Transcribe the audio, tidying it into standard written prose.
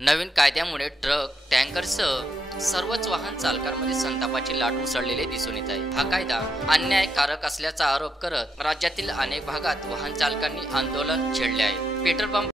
नवीन कायद्यामुळे ट्रक, टँकरसह सर्वच वाहन चालकांमध्ये संतापाची लाट उसळलेली दिसून येत आहे. हा कायदा अन्यायकारक असल्याचा आरोप करत राज्यातील अनेक भागात वाहन चालकांनी आंदोलन छेडले आहे. Petrol pump